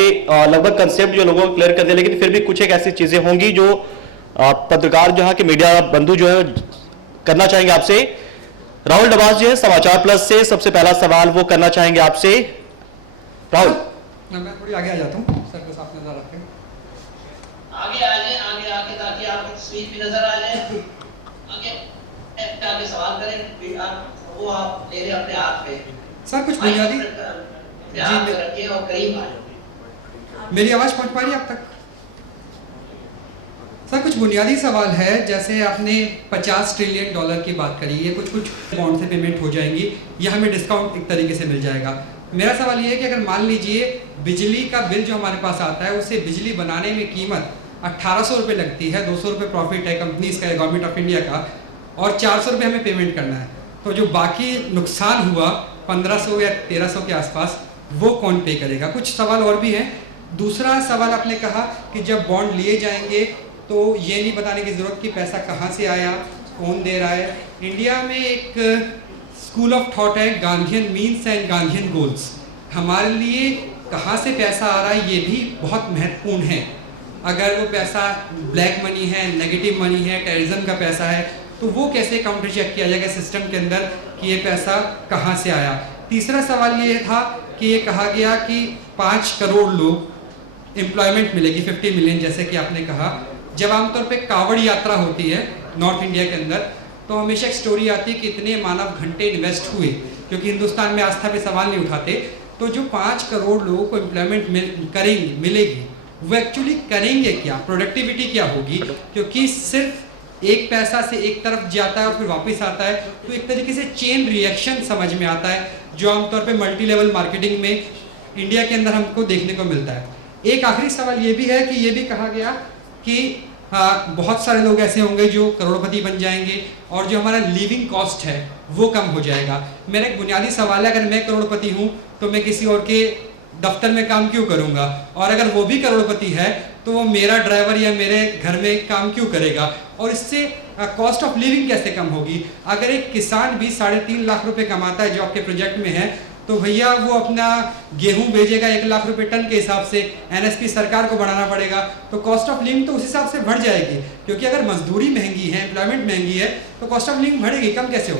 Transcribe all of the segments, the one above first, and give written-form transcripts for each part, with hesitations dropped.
लगभग कंसेप्ट जो लोगों को क्लियर कर दिया, लेकिन फिर भी कुछ एक ऐसी चीजें होंगी जो पत्रकार जो है कि मीडिया बंधु जो है करना चाहेंगे आपसे। राहुल डबास जो है समाचार प्लस से सबसे पहला सवाल वो करना चाहेंगे आपसे। राहुल, मैं थोड़ी आगे आ जाता हूँ सर, बस आप नजर रखें। आगे आ जाए, आगे ताकि आपकी तस्वीर भी नजर आ जाए। आगे सवाल करें, वो आप ले रहे अपने हाथ पे। सर कुछ बुनियादी जी रखिए और करीब आ जाए। मेरी आवाज पहुंच पा रही है आप तक? सर कुछ बुनियादी सवाल है, जैसे आपने 50 ट्रिलियन डॉलर की बात करी है, कुछ बॉन्ड से पेमेंट हो जाएंगी या हमें डिस्काउंट एक तरीके से मिल जाएगा। मेरा सवाल ये है कि अगर मान लीजिए बिजली का बिल जो हमारे पास आता है उससे बिजली बनाने में कीमत 1800 रुपये लगती है, 200 रुपये प्रॉफिट है कंपनीज का, गवर्नमेंट ऑफ इंडिया का, और 400 रुपये हमें पेमेंट करना है, तो जो बाकी नुकसान हुआ 1500 या 1300 के आसपास वो कौन पे करेगा? कुछ सवाल और भी हैं। दूसरा सवाल आपने कहा कि जब बॉन्ड लिए जाएंगे तो ये नहीं बताने की ज़रूरत कि पैसा कहाँ से आया, कौन दे रहा है। इंडिया में एक स्कूल ऑफ थॉट है Gandhian means and Gandhian goals. हमारे लिए कहाँ से पैसा आ रहा है ये भी बहुत महत्वपूर्ण है। अगर वो पैसा ब्लैक मनी है, नेगेटिव मनी है, टेररिज्म का पैसा है, तो वो कैसे काउंटर चेक किया जाएगा सिस्टम के अंदर कि ये पैसा कहाँ से आया। तीसरा सवाल ये था कि ये कहा गया कि 5 करोड़ लोग एम्प्लॉयमेंट मिलेगी, 50 मिलियन जैसे कि आपने कहा। जब आमतौर पे कावड़ यात्रा होती है नॉर्थ इंडिया के अंदर तो हमेशा एक स्टोरी आती है कि इतने मानव घंटे इन्वेस्ट हुए, क्योंकि हिंदुस्तान में आस्था पे सवाल नहीं उठाते। तो जो 5 करोड़ लोगों को एम्प्लॉयमेंट मिलेगी वो एक्चुअली करेंगे क्या, प्रोडक्टिविटी क्या होगी? क्योंकि सिर्फ एक पैसा से एक तरफ जाता है और फिर वापस आता है, तो एक तरीके से चेन रिएक्शन समझ में आता है जो आमतौर पे मल्टी लेवल मार्केटिंग में इंडिया के अंदर हमको देखने को मिलता है। एक आखिरी सवाल ये भी है कि ये भी कहा गया कि बहुत सारे लोग ऐसे होंगे जो करोड़पति बन जाएंगे और जो हमारा लिविंग कॉस्ट है वो कम हो जाएगा। मेरा एक बुनियादी सवाल है, अगर मैं करोड़पति हूँ तो मैं किसी और के दफ्तर में काम क्यों करूँगा, और अगर वो भी करोड़पति है तो वो मेरा ड्राइवर या मेरे घर में काम क्यों करेगा, और इससे कॉस्ट ऑफ लिविंग कैसे कम होगी? अगर एक किसान भी 3.5 लाख रुपए कमाता है जो आपके प्रोजेक्ट में है, तो भैया वो अपना गेहूं भेजेगा 1 लाख रुपए टन के हिसाब से, एनएसपी सरकार को बढ़ाना पड़ेगा, तो कॉस्ट ऑफ लिविंग तो उस हिसाब से बढ़ जाएगी। क्योंकि अगर मजदूरी महंगी है, एम्प्लॉयमेंट महंगी है, तो कॉस्ट ऑफ लिविंग बढ़ेगी, कम कैसे हो?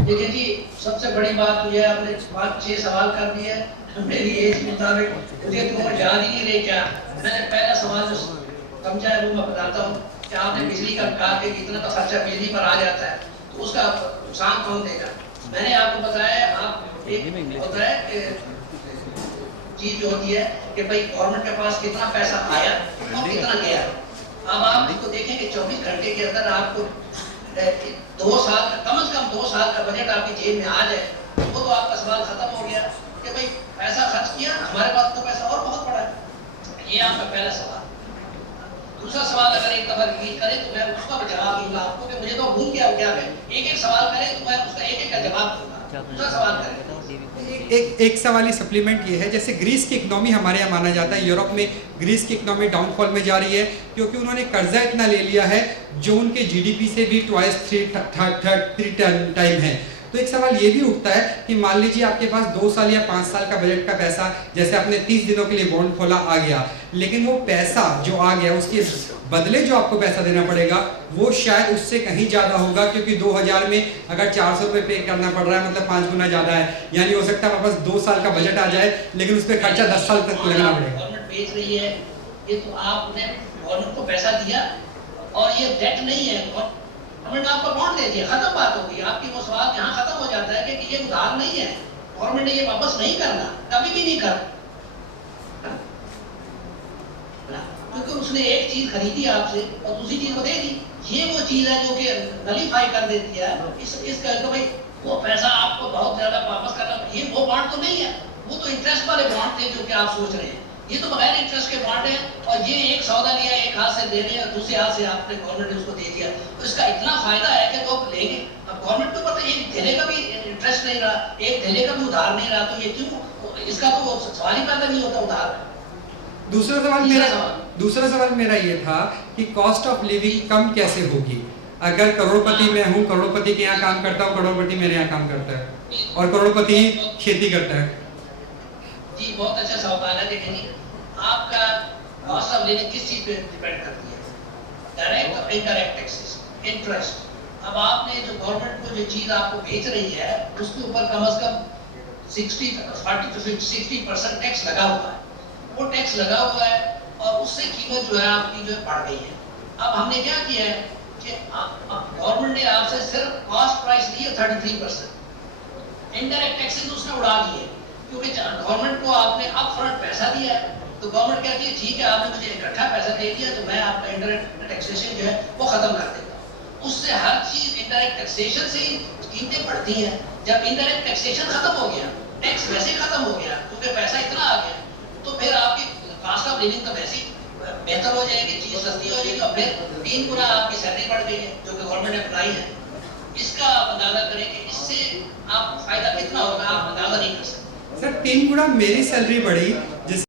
देखिए जी, सबसे बड़ी बात तो यह आपने 5-6 सवाल कर दिए मेरी एज के मुताबिक, मुझे तो याद ही नहीं रहे क्या। मैंने पहला सवाल जो समझा है वो मैं बताता हूँ कि आपने बिजली का कहा कि इतना तो खर्चा बिजली पर आ जाता है, तो उसका नुकसान कौन देगा? मैंने आपको बताया, आप एक होता है कि चीज जो होती है कि भाई गवर्नमेंट के पास कितना पैसा आया और कितना गया। अब आप इसको देखें कि 24 घंटे के अंदर आपको 2 साल का, कम से कम 2 साल का बजट आपकी जेब में आ जाए, वो तो आपका सवाल खत्म हो गया कि भाई पैसा खर्च किया, हमारे पास तो पैसा और बहुत बड़ा है। ये आपका पहला सवाल। दूसरा सवाल अगर एक दफा रिपीट करें तो मैं उसका जवाब दूंगा आपको कि मुझे तो भूल गया क्या है। एक सवाल करें तो मैं उसका एक का जवाब दूंगा। दूसरा सवाल करें। एक सवाल ही सप्लीमेंट ये है, जैसे ग्रीस की इकोनॉमी हमारे यहाँ माना जाता है, यूरोप में ग्रीस की इकोनॉमी डाउनफॉल में जा रही है क्योंकि उन्होंने कर्जा इतना ले लिया है जो उनके जीडीपी से भी 2-3 टाइम है। तो एक सवाल ये भी उठता है कि मान लीजिए आपके पास 2 साल या 5 साल का बजट का पैसा, जैसे आपने 30 दिनों के लिए बॉन्ड खोला, आ गया, लेकिन वो पैसा जो आ गया उसके बदले जो आपको पैसा देना पड़ेगा वो शायद उससे कहीं ज़्यादा होगा, क्योंकि 2000 में अगर 400 रुपये पे करना पड़ रहा है मतलब 5 गुना ज़्यादा है। यानी हो सकता है हमारे पास 2 साल का बजट आ जाए लेकिन उस पर खर्चा 10 साल तक लगना पड़ेगा। गवर्नमेंट बेच रही है, ये तो आपने गवर्नमेंट को पैसा दिया और ये डेट नहीं है, गवर्नमेंट आपको बॉन्ड दे दिया, खत्म बात होगी। आपकी वो सवाल यहाँ खत्म हो जाता है कि ये उधार नहीं है, गवर्नमेंट ने ये वापस नहीं करना, कभी भी नहीं करना, क्योंकि उसने एक चीज खरीदी आपसे और दूसरी चीज को दे दी। ये वो चीज है जो कि नलीफाई कर देती है इसका तो भाई वो पैसा आपको बहुत ज्यादा वापस करना, ये वो बॉन्ड तो नहीं है, वो तो इंटरेस्ट वाले बॉन्ड थे जो कि आप सोच रहे हैं। ये तो बगैर इंटरेस्ट के बॉन्ड है और ये एक सौदा लिया, एक हाथ से दे दिया, दूसरे हाथ से आपने गवर्नमेंट ने उसको दे दिया, तो इसका इतना फायदा है कि लोग लेंगे। अब गवर्नमेंट को पता एक धेले का भी इंटरेस्ट नहीं रहा, एक धेले का भी उधार नहीं रहा, तो ये क्यों, इसका तो सवाल ही पैदा नहीं होता उधार। दूसरा सवाल मेरा ये था कि कॉस्ट ऑफ लिविंग कम कैसे होगी? अगर करोड़पति मैं हूँ, करोड़पति के यहाँ काम करता हूँ, करोड़पति मेरे यहाँ काम करता है और करोड़पति खेती करता है, जी बहुत अच्छा सवाल है। देखिए आपका कॉस्ट ऑफ लिविंग किस चीज पे डिपेंड करती है, डायरेक्ट और इनडायरेक्ट टैक्सेस, इंटरेस्ट। अब आपने जो गवर्नमेंट को जो चीज आपको बेच रही है उसके ऊपर कम से कम 40 to 60% टैक्स लगा हुआ है, वो टैक्स लगा हुआ है और उससे कीमत जो है आपकी जो है बढ़ गई है। अब हमने क्या किया है कि गवर्नमेंट ने आपसे सिर्फ कॉस्ट प्राइस ली है 33%, इनडायरेक्ट टैक्सेस उसने उड़ा दिए, क्योंकि गवर्नमेंट को आपने अपफ्रंट पैसा दिया है तो गवर्नमेंट कहती है ठीक है आपने मुझे इकट्ठा पैसा दे दिया तो मैं आपका इनडायरेक्ट टैक्सेशन जो है वो खत्म कर देता हूँ। उससे हर चीज इनडायरेक्ट टैक्सेशन से ही कीमतें बढ़ती हैं। जब इनडायरेक्ट टैक्सेशन खत्म हो गया, टैक्स वैसे खत्म हो गया क्योंकि पैसा इतना आ गया, तो फिर आपकी कॉस्ट ऑफ लिविंग तो वैसे ही बेहतर हो जाएगी, चीज सस्ती हो जाएगी और फिर 3 गुना आपकी सैलरी बढ़ गई है जो कि गवर्नमेंट ने अपनाई है। इसका आप अंदाजा करें कि इससे आपको फायदा कितना होगा, आप अंदाजा नहीं कर सकते। सर 3 गुना मेरी सैलरी बढ़ी जिस